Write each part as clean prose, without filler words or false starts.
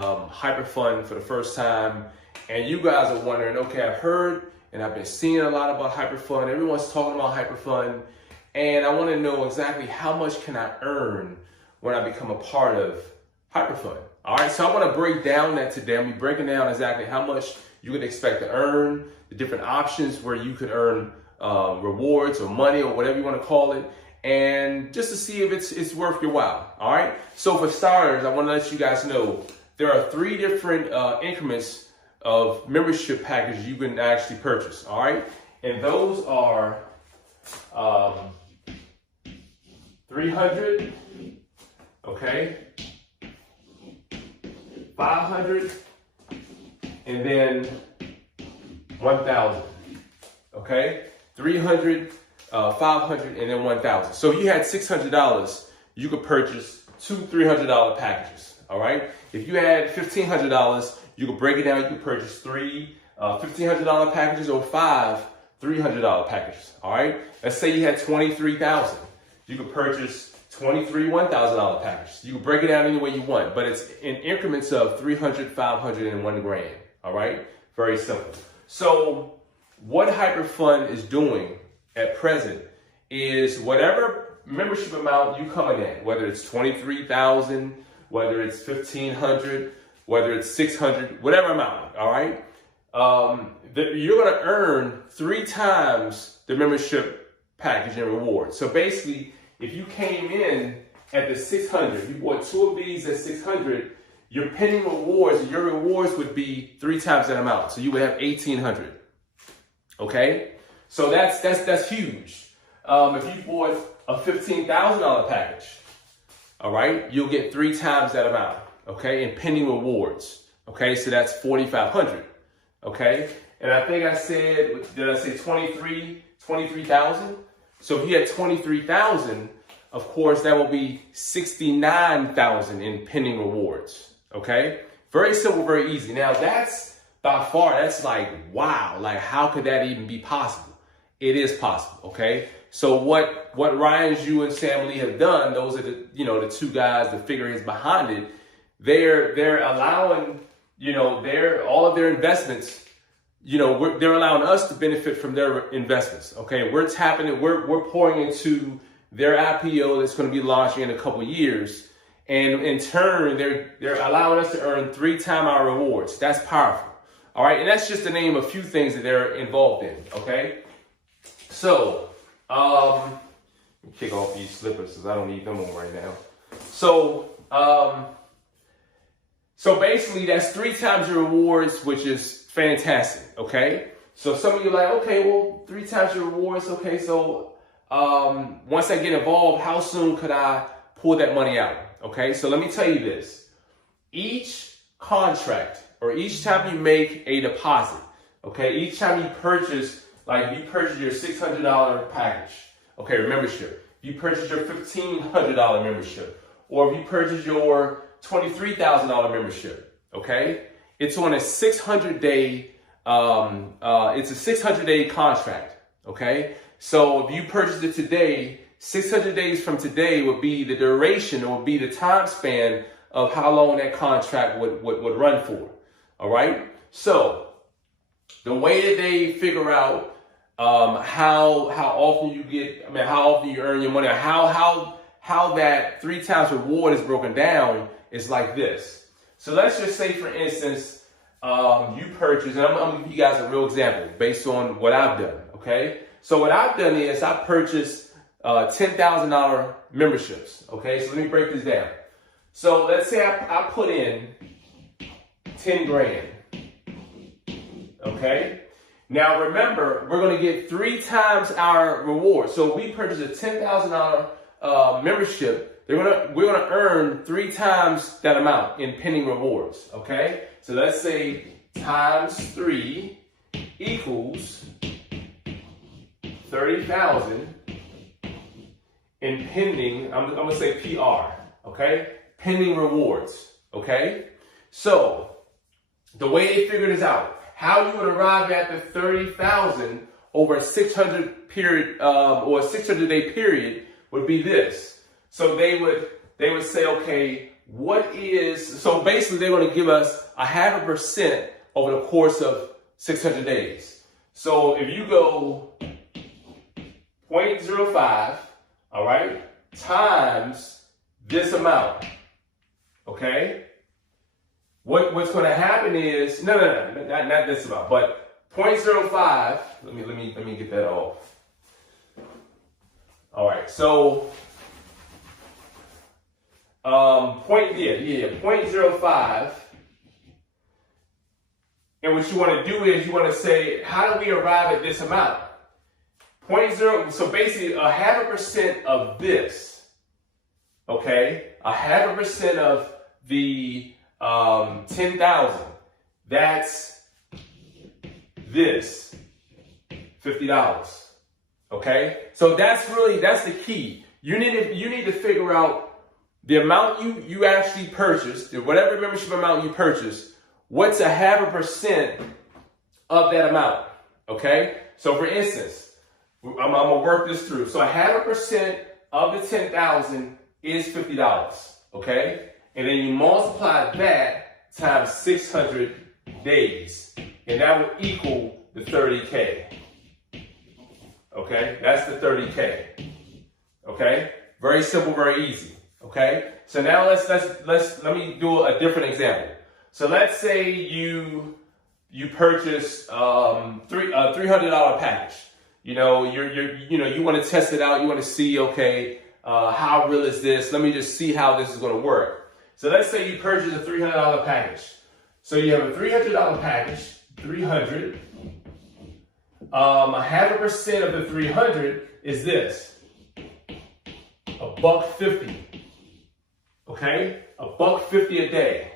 HyperFund for the first time, and you guys are wondering, okay, I've heard and I've been seeing a lot about HyperFund. Everyone's talking about HyperFund, and I want to know exactly how much can I earn when I become a part of HyperFund. All right, so I want to break down that today. I'm going to be breaking down exactly how much you could expect to earn, the different options where you could earn rewards or money or whatever you want to call it, and just to see if it's worth your while. All right, so for starters, I want to let you guys know there are 3 different increments of membership packages you can actually purchase. All right, and those are 300, okay, 500, and then 1,000. Okay, 300, 500, and then 1,000. So if you had $600, you could purchase 2 $300 packages. All right. If you had $1,500, you could break it down. You could purchase 3 $1,500 packages or 5 $300 packages. All right. Let's say you had $23,000. You could purchase 23 $1,000 packages. You can break it down any way you want, but it's in increments of 300, 500, and 1 grand. All right. Very simple. So what HyperFund is doing at present is whatever membership amount you come in at, whether it's 23,000, whether it's 1,500, whether it's 600, whatever amount, all right? You're gonna earn 3 times the membership package and reward. So basically, if you came in at the 600, you bought 2 of these at 600, your pending rewards, your rewards would be 3 times that amount. So you would have 1,800, okay? So that's huge. If you bought a $15,000 package, all right, you'll get 3 times that amount, okay, in pending rewards, okay? So that's 4,500, okay? And I think I said, did I say 23,000? So if you had 23,000, of course, that will be 69,000 in pending rewards, okay? Very simple, very easy. Now that's by far, that's like, wow, like how could that even be possible? It is possible, okay? So what Ryan, Zhu, and Sam Lee have done, those are the, the 2 guys, the figureheads behind it. They're allowing, all of their investments, they're allowing us to benefit from their investments, okay? We're tapping it, we're pouring into their IPO that's going to be launching in a couple years. And in turn, they're allowing us to earn 3 times our rewards. That's powerful, all right? And that's just to name a few things that they're involved in, okay? So, let me kick off these slippers because I don't need them on right now. So, so basically that's 3 times your rewards, which is fantastic, okay? So some of you are like, okay, well, 3 times your rewards, okay, so once I get involved, how soon could I pull that money out, okay? So let me tell you this. Each contract or each time you make a deposit, okay, each time you purchase, like you purchase your $600 package, okay, or membership, you purchase your $1,500 membership, or if you purchase your $23,000 membership, okay, it's on a 600-day, it's a 600-day contract, okay? So if you purchase it today, 600 days from today would be the duration, or would be the time span of how long that contract would run for, all right? So the way that they figure out how often you get, how often you earn your money, how that 3 times reward is broken down is like this. So let's just say, for instance, you purchase, and I'm going to give you guys a real example based on what I've done, okay? So what I've done is I purchased $10,000 memberships, okay? So let me break this down. So let's say I put in 10 grand, okay? Now remember, we're going to get 3 times our reward. So we purchase a $10,000 membership. We're gonna earn 3 times that amount in pending rewards. Okay. So let's say times 3 equals 30,000 in pending. I'm gonna say PR. Okay. Pending rewards. Okay. So the way they figure this out. How you would arrive at the 30,000 over a 600 period or a 600-day period would be this. So they would say, okay, so basically they're going to give us 0.5% over the course of 600 days. So if you go 0.05, all right, times this amount, okay? What's going to happen is, not this amount, but 0.05, let me get that off. All right, so 0.05. And what you want to do is you want to say, how do we arrive at this amount? 0.0, so basically 0.5% of this, okay? 0.5% of the 10,000, that's this, $50. Okay, so that's the key. You need to figure out the amount you actually purchased, whatever membership amount you purchased. What's 0.5% of that amount? Okay, so for instance, I'm gonna work this through. So 0.5% of the 10,000 is $50. Okay, and then you multiply that times 600 days, and that will equal the 30K. Okay, that's the 30K. Okay, very simple, very easy. Okay, so now let me do a different example. So let's say you purchase $300 package. You know, you want to test it out. You want to see, okay, how real is this? Let me just see how this is going to work. So let's say you purchase a $300 package. So you have a $300 package, 300. 0.5% of the 300 is this, $1.50. Okay, $1.50 a day.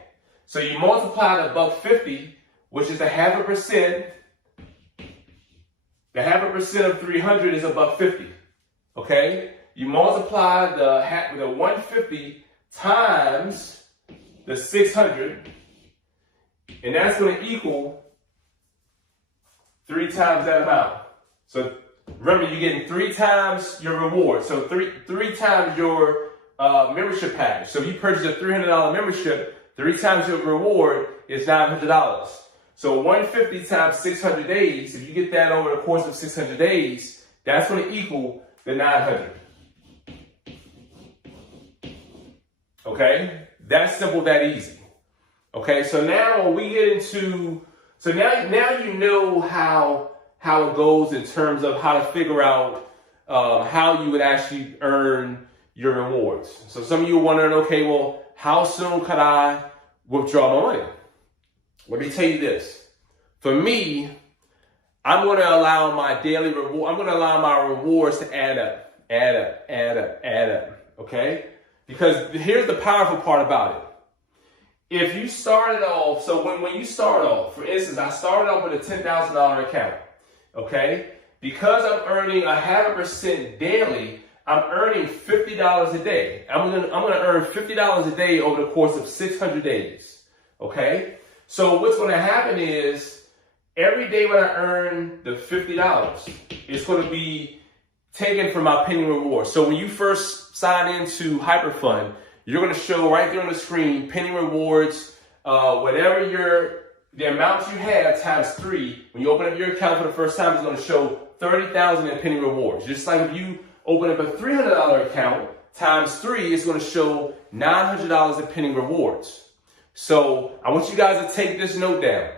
So you multiply the $1.50, which is 0.5%. The 0.5% of 300 is $1.50. Okay, you multiply the 150 times the 600, and that's going to equal 3 times that amount. So remember, you're getting 3 times your reward. So three times your membership package. So if you purchase a $300 membership, 3 times your reward is $900. So 150 times 600 days, if you get that over the course of 600 days, that's going to equal the 900. Okay? That's simple, that easy. Okay, so now when we get into, so now you know how it goes in terms of how to figure out how you would actually earn your rewards. So some of you are wondering, okay, well, how soon could I withdraw my money? Let me tell you this. For me, I'm going to allow my daily reward, I'm going to allow my rewards to add up. Okay? Because here's the powerful part about it. If you started off, so when you start off, for instance, I started off with a $10,000 account, okay? Because I'm earning 0.5% daily, I'm earning $50 a day. I'm gonna earn $50 a day over the course of 600 days, okay? So what's gonna happen is, every day when I earn the $50, it's gonna be taken from my pending reward. So when you first sign into HyperFund, you're going to show right there on the screen, pending rewards, whatever the amount you have times 3. When you open up your account for the first time, it's going to show 30,000 in pending rewards. Just like if you open up a $300 account times 3, it's going to show $900 in pending rewards. So I want you guys to take this note down.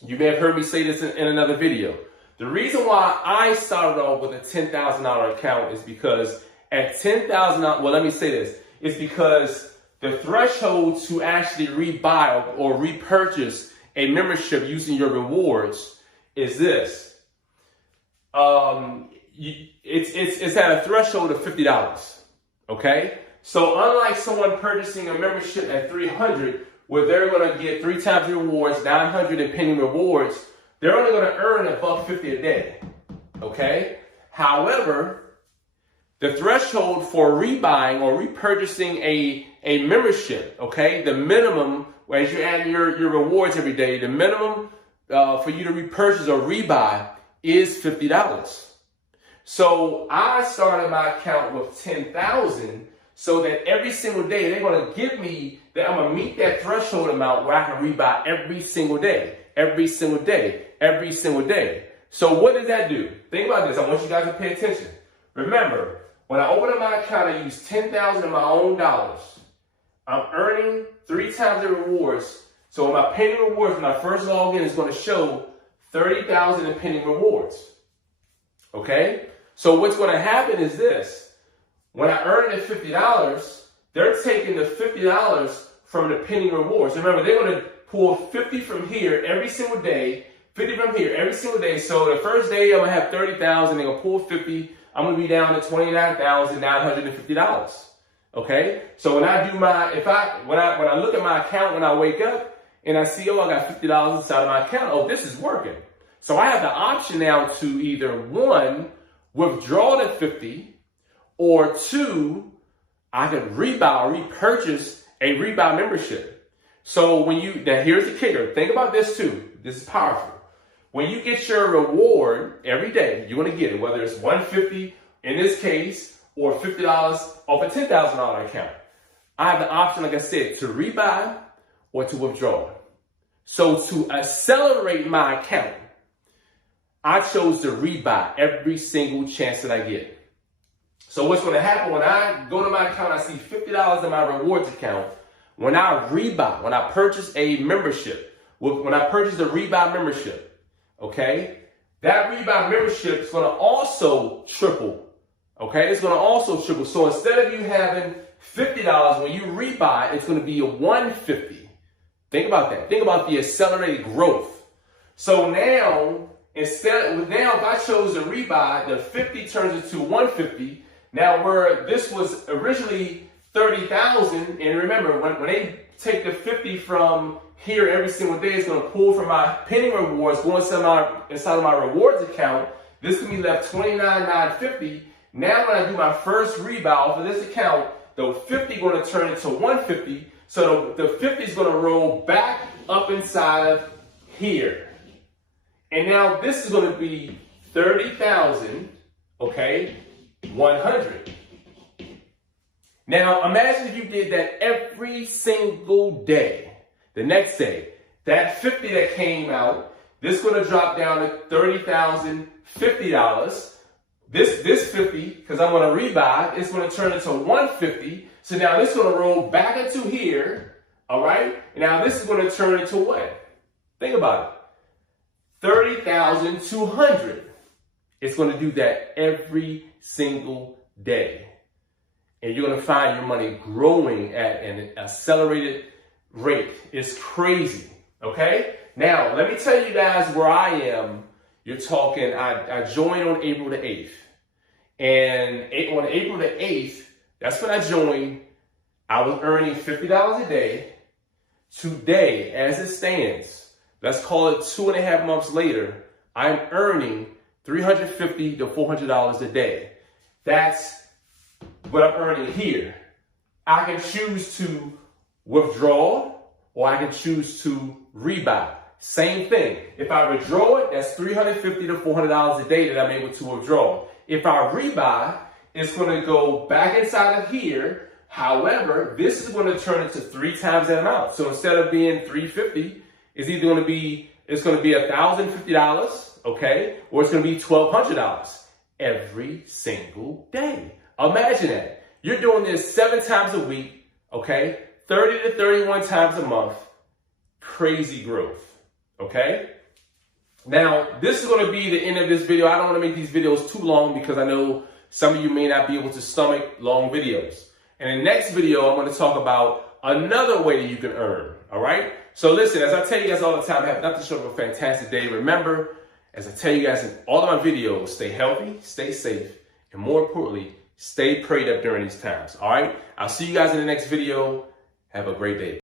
You may have heard me say this in another video. The reason why I started off with a $10,000 account is because at $10,000, well, let me say this. It's because the threshold to actually rebuy or repurchase a membership using your rewards is this. It's at a threshold of $50. Okay? So unlike someone purchasing a membership at $300, where they're going to get 3 times the rewards, $900 in pending rewards, they're only going to earn $1.50 a day. Okay? However, the threshold for rebuying or repurchasing a membership, okay, the minimum, as you add your rewards every day, the minimum for you to repurchase or rebuy is $50. So I started my account with $10,000. so that every single day they're going to give me that I'm going to meet that threshold amount where I can rebuy every single day, every single day, every single day. So what does that do? Think about this. I want you guys to pay attention. Remember, when I open up my account, I use $10,000 of my own dollars. I'm earning 3 times the rewards. So my pending rewards, when I first log in, is going to show 30,000 in pending rewards. Okay? So what's going to happen is this. When I earn it $50, they're taking the $50 from the pending rewards. Remember, they're going to pull 50 from here every single day, 50 from here every single day. So the first day I'm going to have 30,000, they're going to pull 50. I'm going to be down to $29,950. Okay? So when I do my, when I look at my account when I wake up and I see, oh, I got $50 inside of my account, oh, this is working. So I have the option now to either 1, withdraw the 50, or 2, I could rebuy or repurchase a rebuy membership. So when now here's the kicker. Think about this too. This is powerful. When you get your reward every day, you're going to get it, whether it's $150 in this case, or $50 off a $10,000 account. I have the option, like I said, to rebuy or to withdraw. So to accelerate my account, I chose to rebuy every single chance that I get. So what's going to happen when I go to my account, I see $50 in my rewards account. When I rebuy, when I purchase a membership, when I purchase a rebuy membership, okay, that rebuy membership is going to also triple. Okay, it's going to also triple. So instead of you having $50 when you rebuy, it's going to be a $150. Think about that. Think about the accelerated growth. So now, if I chose to rebuy, the 50 turns into 150. Now, where this was originally 30,000, and remember, when they take the 50 from here every single day, it's going to pull from my pending rewards, go inside of my rewards account. This can be left $29,950. Now, when I do my first rebuy off of this account, the 50 is going to turn into 150. So the 50 is going to roll back up inside of here. And now this is going to be 30,000, okay, 100. Now imagine if you did that every single day. The next day, that 50 that came out, this is going to drop down to $30,050. This 50, because I'm going to rebuy, it's going to turn into 150. So now this is going to roll back into here, all right? Now this is going to turn into what? Think about it. 30,200. It's going to do that every single day. And you're going to find your money growing at an accelerated rate. It's crazy, okay? Now, let me tell you guys where I am. You're talking, I joined on April the 8th. And on April the 8th, that's when I joined. I was earning $50 a day. Today, as it stands, let's call it 2.5 months later, I'm earning $350 to $400 a day. That's what I'm earning here. I can choose to withdraw or I can choose to rebuy. Same thing. If I withdraw it, that's $350 to $400 a day that I'm able to withdraw. If I rebuy, it's going to go back inside of here. However, this is going to turn into 3 times that amount. So instead of being $350, it's either going to be $1,050, okay, or it's going to be $1,200 every single day. Imagine that. You're doing this 7 times a week, okay, 30 to 31 times a month. Crazy growth, okay? Now, this is going to be the end of this video. I don't want to make these videos too long because I know some of you may not be able to stomach long videos. And in the next video, I'm going to talk about another way that you can earn, all right? So listen, as I tell you guys all the time, have nothing short of a fantastic day. Remember, as I tell you guys in all of my videos, stay healthy, stay safe, and more importantly, stay prayed up during these times, all right? I'll see you guys in the next video. Have a great day.